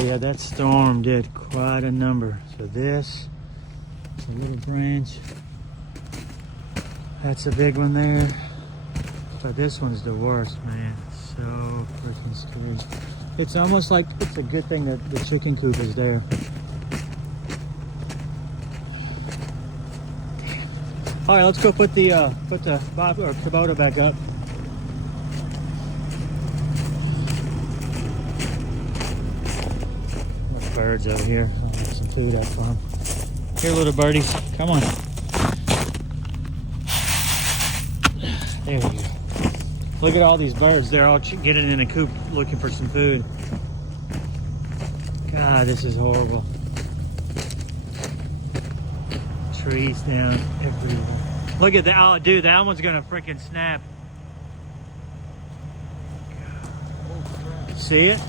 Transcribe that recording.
So yeah, that storm did quite a number. So this is a little branch. That's a big one there. But this one's the worst, man. So freaking scary. It's almost like it's a good thing that the chicken coop is there. All right, let's go put the Kubota back up. Look, birds over here. I'll get some food out for them. Here, little birdies, come on. There we go. Look at all these birds. They're all getting in a coop looking for some food. God, this is horrible. Trees down everywhere. Look at that. Oh, dude, that one's gonna freaking snap. God. See it?